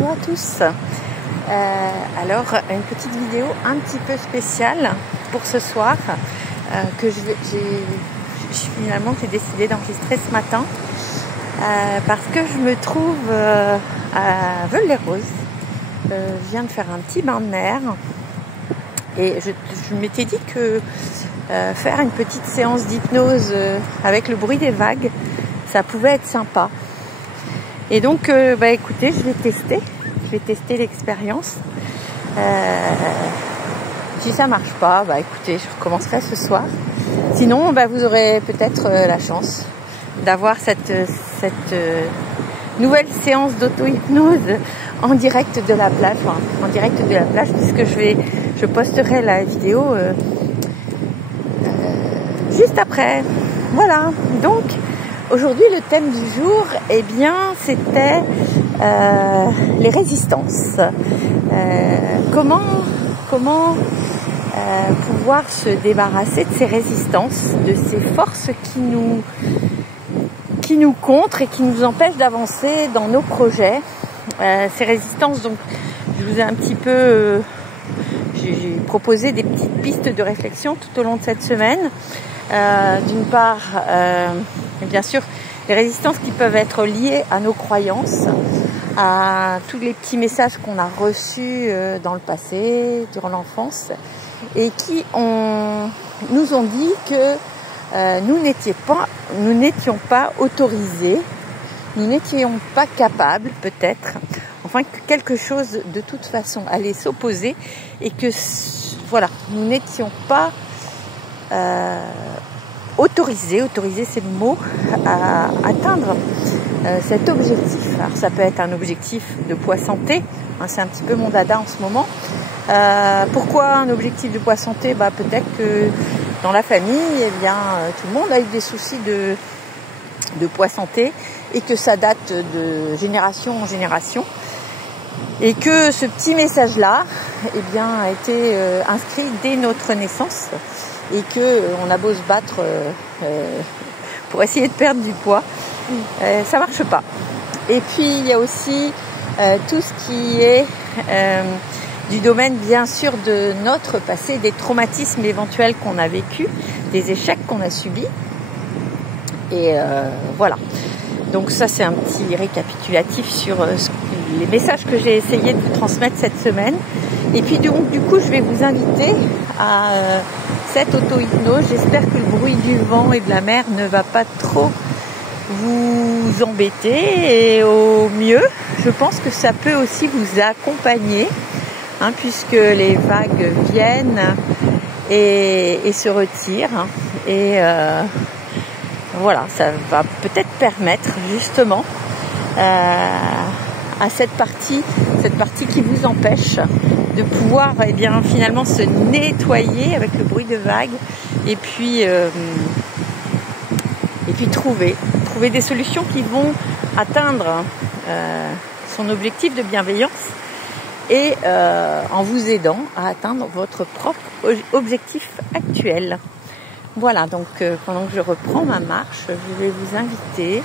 bonjour à tous. Alors une petite vidéo un petit peu spéciale pour ce soir que finalement j'ai décidé d'enregistrer ce matin parce que je me trouve à Veules-les-Roses. Je viens de faire un petit bain de mer et je m'étais dit que faire une petite séance d'hypnose avec le bruit des vagues, ça pouvait être sympa. Et donc, écoutez, je vais tester l'expérience. Si ça marche pas, écoutez, je recommencerai ce soir. Sinon, vous aurez peut-être la chance d'avoir cette nouvelle séance d'auto-hypnose en direct de la plage, puisque je posterai la vidéo juste après. Voilà, donc aujourd'hui le thème du jour, c'était les résistances. Comment pouvoir se débarrasser de ces résistances, de ces forces qui nous contrent et qui nous empêchent d'avancer dans nos projets. Ces résistances, donc je vous ai un petit peu j'ai proposé des petites pistes de réflexion tout au long de cette semaine. D'une part, bien sûr, les résistances qui peuvent être liées à nos croyances, à tous les petits messages qu'on a reçus dans le passé, durant l'enfance, et qui nous ont dit que nous n'étions pas autorisés, nous n'étions pas capables, peut-être, enfin que quelque chose de toute façon allait s'opposer et que nous n'étions pas autorisés c'est le mot, à atteindre cet objectif. Alors ça peut être un objectif de poids santé, c'est un petit peu mon dada en ce moment. Pourquoi un objectif de poids santé? Peut-être que dans la famille, tout le monde a eu des soucis de poids santé et que ça date de génération en génération. Et que ce petit message-là a été inscrit dès notre naissance et qu'on a beau se battre pour essayer de perdre du poids, ça marche pas. Et puis il y a aussi tout ce qui est du domaine bien sûr de notre passé, des traumatismes éventuels qu'on a vécus, des échecs qu'on a subis. Et voilà. Donc ça c'est un petit récapitulatif sur les messages que j'ai essayé de vous transmettre cette semaine. Et puis donc du coup je vais vous inviter à cette auto-hypnose. J'espère que le bruit du vent et de la mer ne va pas trop vous embêter. Et au mieux, je pense que ça peut aussi vous accompagner, puisque les vagues viennent et se retirent. Et voilà, ça va peut-être permettre justement à cette partie qui vous empêche de pouvoir finalement se nettoyer avec le bruit de vagues et puis trouver des solutions qui vont atteindre son objectif de bienveillance et en vous aidant à atteindre votre propre objectif actuel. Voilà, donc pendant que je reprends ma marche, je vais vous inviter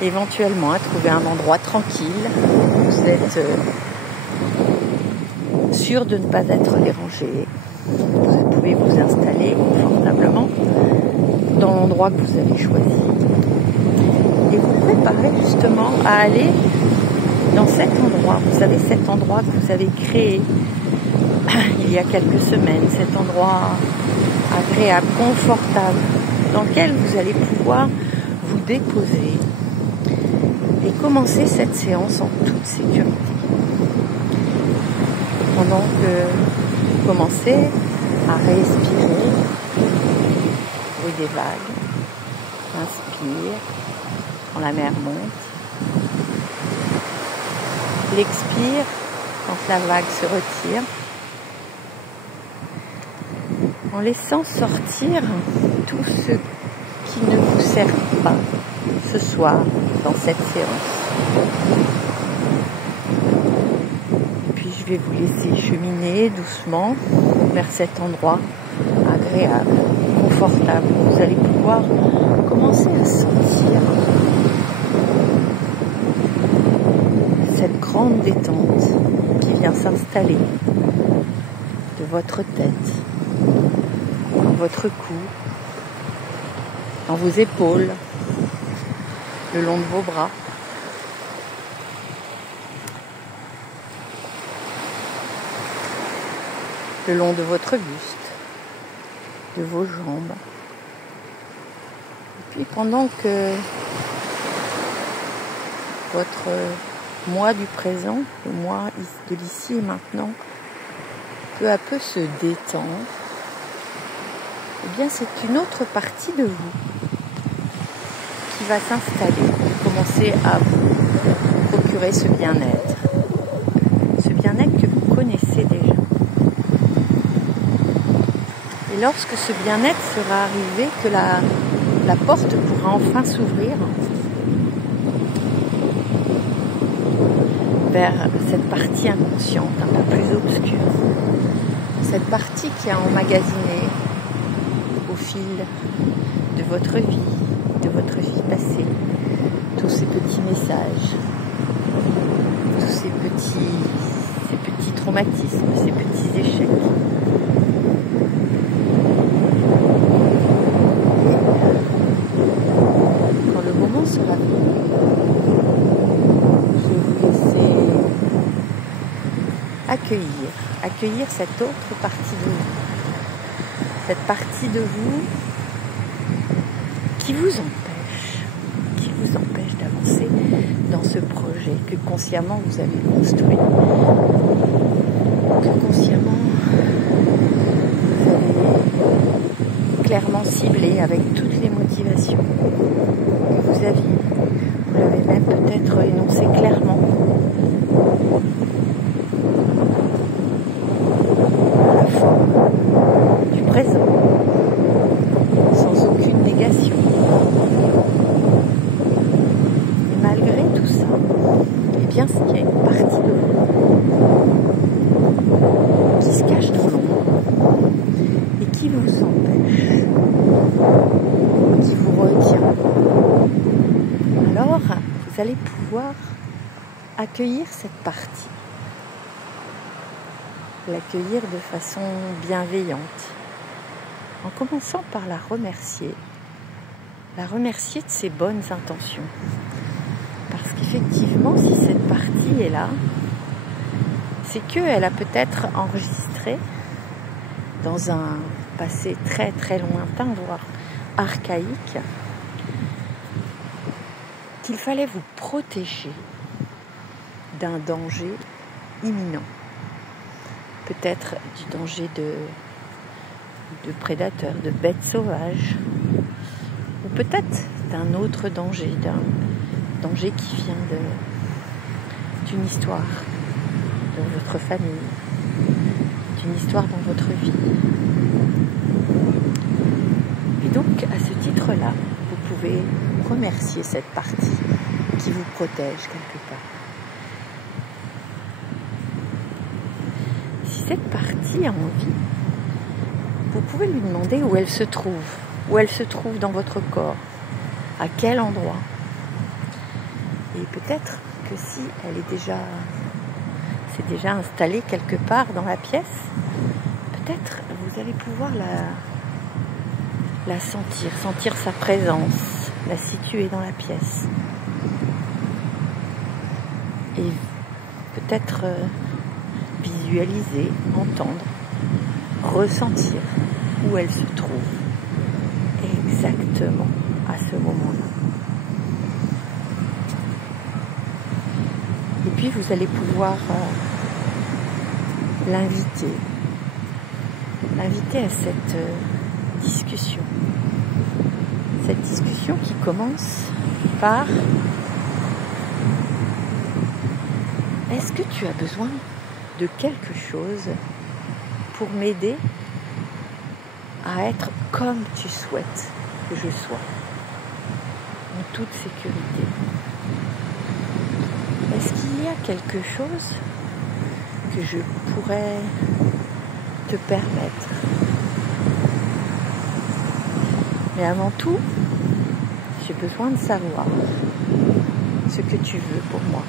éventuellement à trouver un endroit tranquille où vous êtes sûr de ne pas être dérangé. Vous pouvez vous installer confortablement dans l'endroit que vous avez choisi et vous préparer justement à aller dans cet endroit. Vous savez, cet endroit que vous avez créé il y a quelques semaines, cet endroit agréable, confortable, dans lequel vous allez pouvoir vous déposer et commencer cette séance en toute sécurité. Pendant que vous commencez à respirer, bruit des vagues, inspire quand la mer monte, l'expire quand la vague se retire, en laissant sortir tout ce qui ne vous sert pas ce soir dans cette séance. Puis je vais vous laisser cheminer doucement vers cet endroit agréable, confortable. Vous allez pouvoir commencer à sentir cette grande détente qui vient s'installer de votre tête, dans votre cou, dans vos épaules, le long de vos bras. Le long de votre buste, de vos jambes. Et puis pendant que votre moi du présent, le moi de l'ici et maintenant, peu à peu se détend, eh bien c'est une autre partie de vous qui va s'installer, commencer à vous procurer ce bien-être que vous connaissez déjà. Et lorsque ce bien-être sera arrivé, que la porte pourra enfin s'ouvrir vers cette partie inconsciente, un peu plus obscure, cette partie qui a emmagasiné au fil de votre vie passée, tous ces petits messages, tous ces petits traumatismes, ces petits échecs. Sera venu, je vais vous laisser accueillir cette autre partie de vous, cette partie de vous qui vous empêche d'avancer dans ce projet que consciemment vous avez construit, que consciemment vous avez clairement ciblé avec toutes les motivations que vous aviez. Vous l'avez même peut-être énoncé clairement. À la forme du présent, sans aucune négation. Et malgré tout ça, eh bien, il y a une partie de vous qui se cache dans l'ombre et qui vous empêche, qui vous retient. Alors, vous allez pouvoir accueillir cette partie, l'accueillir de façon bienveillante, en commençant par la remercier de ses bonnes intentions. Parce qu'effectivement, si cette partie est là, c'est qu'elle a peut-être enregistré dans un passé très très lointain, voire archaïque, qu'il fallait vous protéger d'un danger imminent. Peut-être du danger de prédateurs, de bêtes sauvages, ou peut-être d'un autre danger, d'un danger qui vient d'une histoire dans votre famille, d'une histoire dans votre vie. Et donc, à ce titre-là, vous pouvez remercier cette partie qui vous protège quelque part. Si cette partie a envie, vous pouvez lui demander où elle se trouve dans votre corps, à quel endroit. Et peut-être que si elle s'est déjà installée quelque part dans la pièce, peut-être vous allez pouvoir la sentir sa présence, la situer dans la pièce. Et peut-être visualiser, entendre, ressentir où elle se trouve exactement à ce moment-là. Et puis vous allez pouvoir l'inviter à cette discussion. Cette discussion qui commence par: est-ce que tu as besoin de quelque chose pour m'aider à être comme tu souhaites que je sois, en toute sécurité? Est-ce qu'il y a quelque chose que je pourrais te permettre? Mais avant tout, j'ai besoin de savoir ce que tu veux pour moi.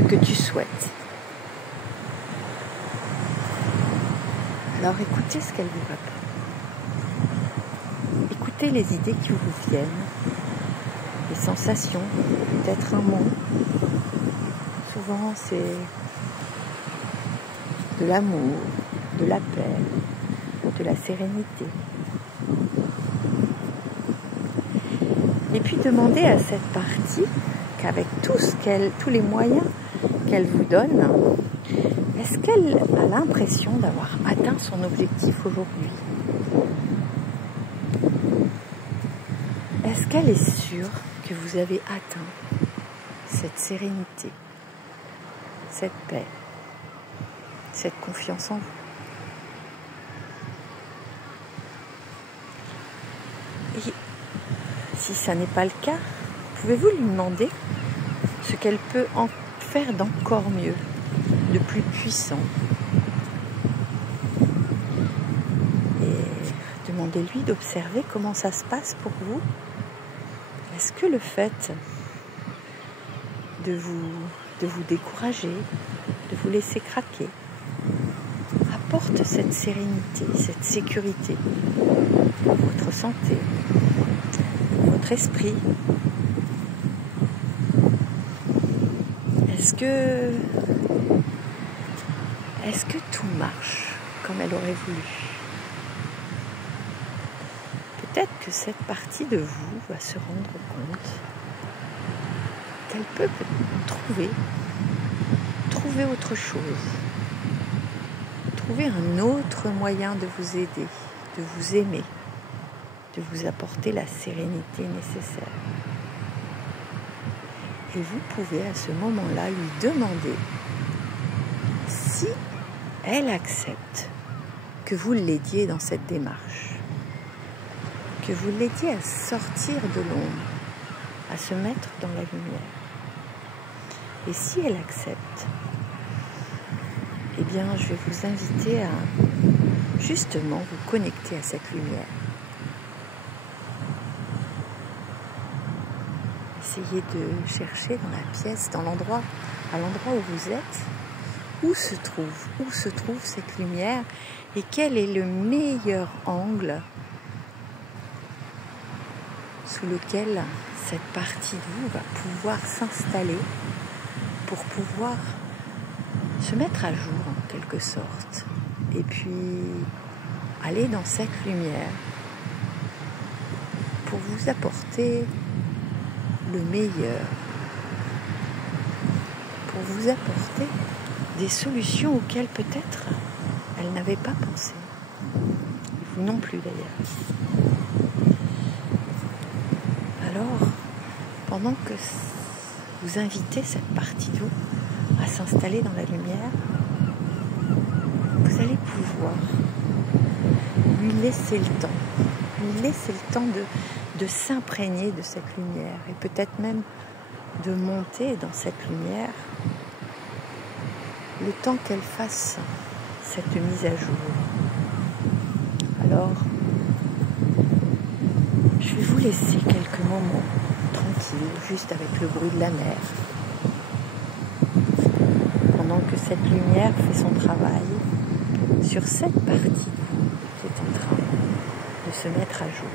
ce que tu souhaites. Alors écoutez ce qu'elle vous répond. Écoutez les idées qui vous viennent, les sensations, peut-être un mot. Souvent c'est de l'amour, de la paix, de la sérénité. Et puis demandez à cette partie qu'avec tous les moyens qu'elle vous donne, est-ce qu'elle a l'impression d'avoir atteint son objectif aujourd'hui? Est-ce qu'elle est sûre que vous avez atteint cette sérénité, cette paix, cette confiance en vous? Et si ça n'est pas le cas, pouvez-vous lui demander ce qu'elle peut en faire d'encore mieux, de plus puissant? Et demandez-lui d'observer comment ça se passe pour vous. Est-ce que le fait de vous décourager, de vous laisser craquer, apporte cette sérénité, cette sécurité pour votre santé, pour votre esprit? Est-ce que tout marche comme elle aurait voulu? Peut-être que cette partie de vous va se rendre compte qu'elle peut trouver autre chose, trouver un autre moyen de vous aider, de vous aimer, de vous apporter la sérénité nécessaire. Et vous pouvez à ce moment-là lui demander si elle accepte que vous l'aidiez dans cette démarche, que vous l'aidiez à sortir de l'ombre, à se mettre dans la lumière. Et si elle accepte, eh bien, je vais vous inviter à justement vous connecter à cette lumière. Essayez de chercher dans la pièce, à l'endroit où vous êtes, où se trouve cette lumière et quel est le meilleur angle sous lequel cette partie de vous va pouvoir s'installer pour pouvoir se mettre à jour en quelque sorte et puis aller dans cette lumière pour vous apporter le meilleur, pour vous apporter des solutions auxquelles peut-être elle n'avait pas pensé. Vous non plus d'ailleurs. Alors, pendant que vous invitez cette partie de vous à s'installer dans la lumière, vous allez pouvoir lui laisser le temps de s'imprégner de cette lumière et peut-être même de monter dans cette lumière le temps qu'elle fasse cette mise à jour. Alors, je vais vous laisser quelques moments tranquilles, juste avec le bruit de la mer, pendant que cette lumière fait son travail sur cette partie qui est en train de se mettre à jour.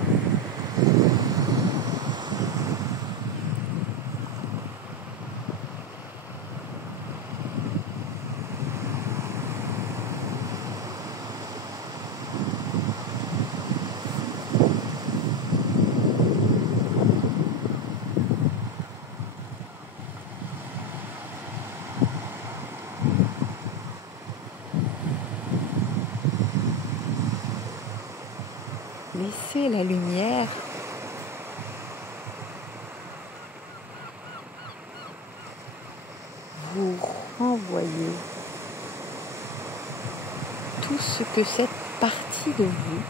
Laissez la lumière vous renvoyer tout ce que cette partie de vous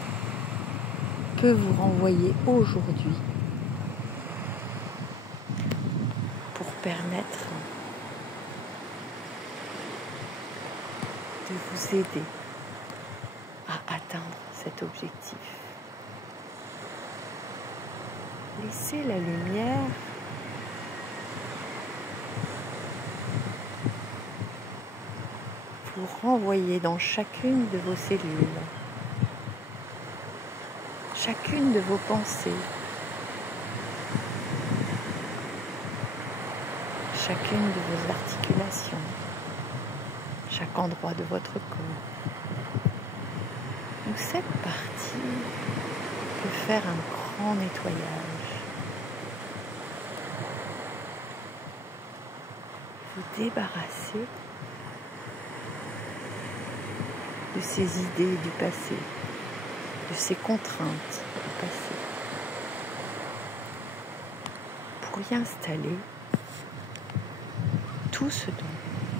peut vous renvoyer aujourd'hui pour permettre de vous aider à atteindre cet objectif. Laissez la lumière vous renvoyez dans chacune de vos cellules, chacune de vos pensées, chacune de vos articulations, chaque endroit de votre corps. Donc cette partie peut faire un grand nettoyage. Vous débarrasser de ces idées du passé, de ces contraintes du passé, pour y installer tout ce dont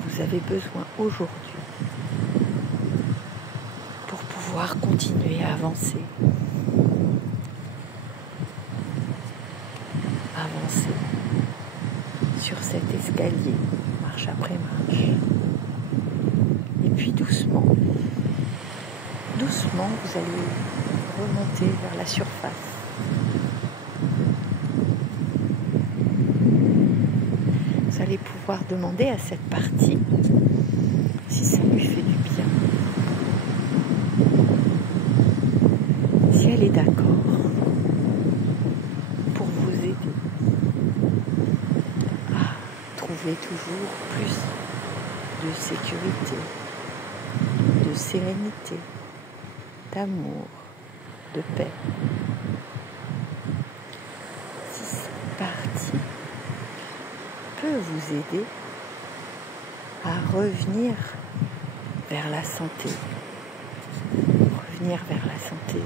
vous avez besoin aujourd'hui pour pouvoir continuer à avancer. Avancer sur cet escalier, marche après marche. Et puis doucement, doucement, vous allez remonter vers la surface. Vous allez pouvoir demander à cette partie si ça lui fait du bien, si elle est d'accord pour vous aider à trouver toujours plus de sécurité, de sérénité, d'amour, de paix. Si cette partie peut vous aider à revenir vers la santé, revenir vers la santé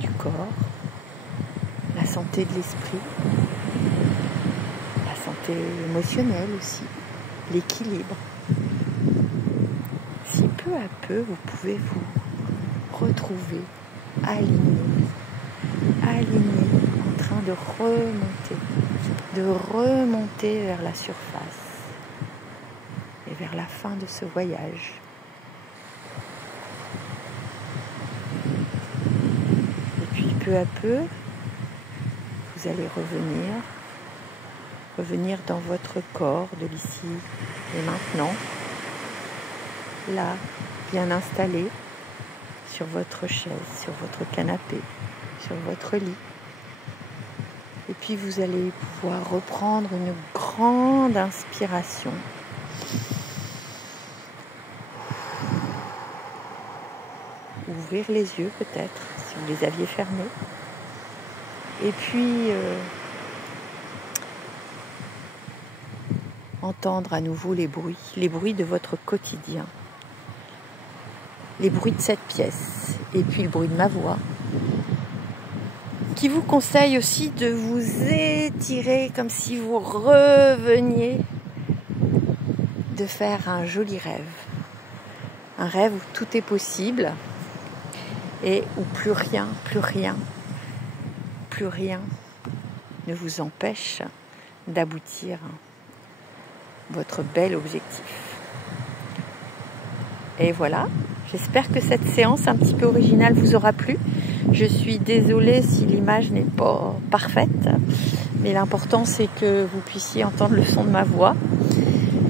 du corps, la santé de l'esprit, la santé émotionnelle aussi, l'équilibre. Si peu à peu vous pouvez vous retrouver aligné, en train de remonter vers la surface et vers la fin de ce voyage. Et puis peu à peu, vous allez revenir dans votre corps de l'ici et maintenant, là, bien installé sur votre chaise, sur votre canapé, sur votre lit. Et puis vous allez pouvoir reprendre une grande inspiration. Ouvrir les yeux peut-être, si vous les aviez fermés. Et puis entendre à nouveau les bruits de votre quotidien. Les bruits de cette pièce et puis le bruit de ma voix, qui vous conseille aussi de vous étirer comme si vous reveniez de faire un joli rêve. Un rêve où tout est possible et où plus rien ne vous empêche d'aboutir à votre bel objectif. Et voilà, j'espère que cette séance un petit peu originale vous aura plu. Je suis désolée si l'image n'est pas parfaite, mais l'important c'est que vous puissiez entendre le son de ma voix.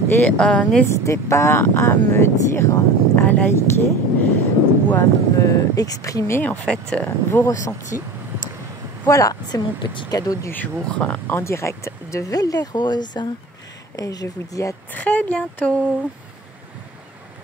Et n'hésitez pas à me dire, à liker ou à me exprimer en fait vos ressentis. Voilà, c'est mon petit cadeau du jour en direct de Velle-les-Roses. Et je vous dis à très bientôt.